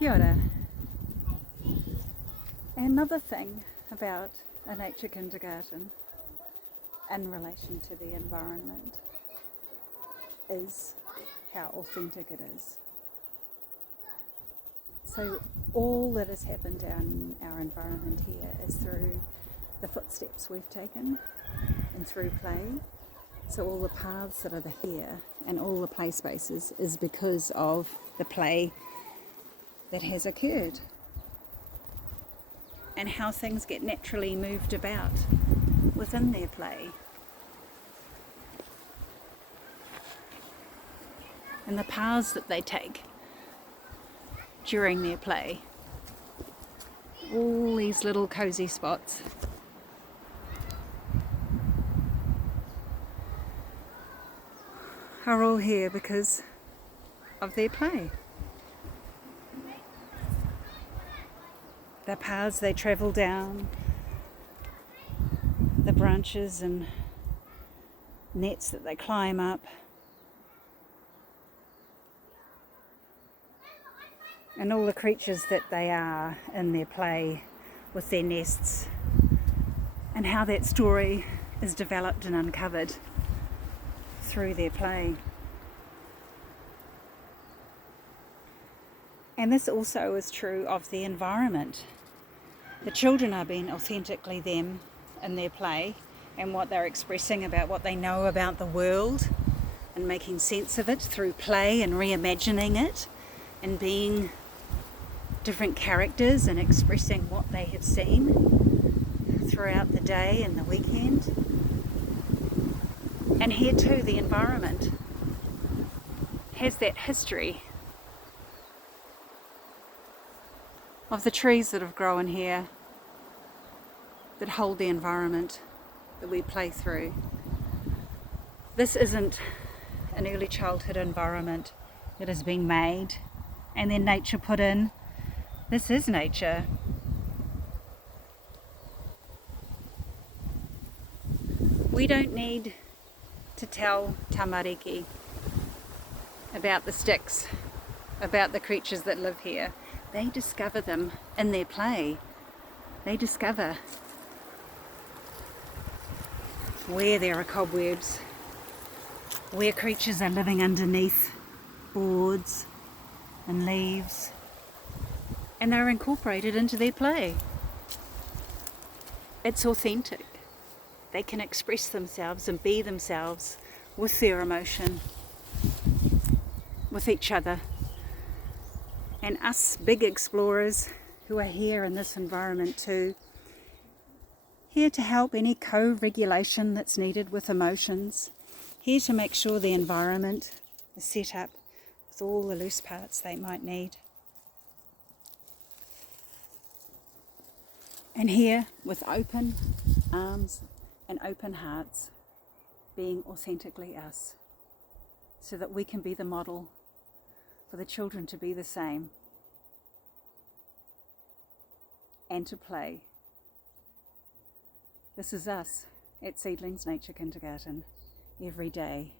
Kia ora. Another thing about a nature kindergarten in relation to the environment is how authentic it is. So all that has happened in our environment here is through the footsteps we've taken and through play. So all the paths that are here and all the play spaces is because of the play that has occurred and how things get naturally moved about within their play. And the paths that they take during their play. All these little cozy spots. Are all here because of their play. The paths they travel down, the branches and nets that they climb up, and all the creatures that they are in their play with their nests, and how that story is developed and uncovered through their play. And this also is true of the environment. The children are being authentically them in their play and what they're expressing about what they know about the world and making sense of it through play and reimagining it and being different characters and expressing what they have seen throughout the day and the weekend. And here too, the environment has that history of the trees that have grown here that hold the environment that we play through. This isn't an early childhood environment that has been made and then nature put in. This is nature. We don't need to tell tamariki about the sticks, about the creatures that live here. They discover them in their play. They discover where there are cobwebs, where creatures are living underneath boards and leaves, and they're incorporated into their play. It's authentic. They can express themselves and be themselves with their emotion, with each other. And us big explorers who are here in this environment too, here to help any co-regulation that's needed with emotions, here to make sure the environment is set up with all the loose parts they might need. And here with open arms and open hearts, being authentically us, so that we can be the model for the children to be the same and to play. This is us at Seedlings Nature Kindergarten every day.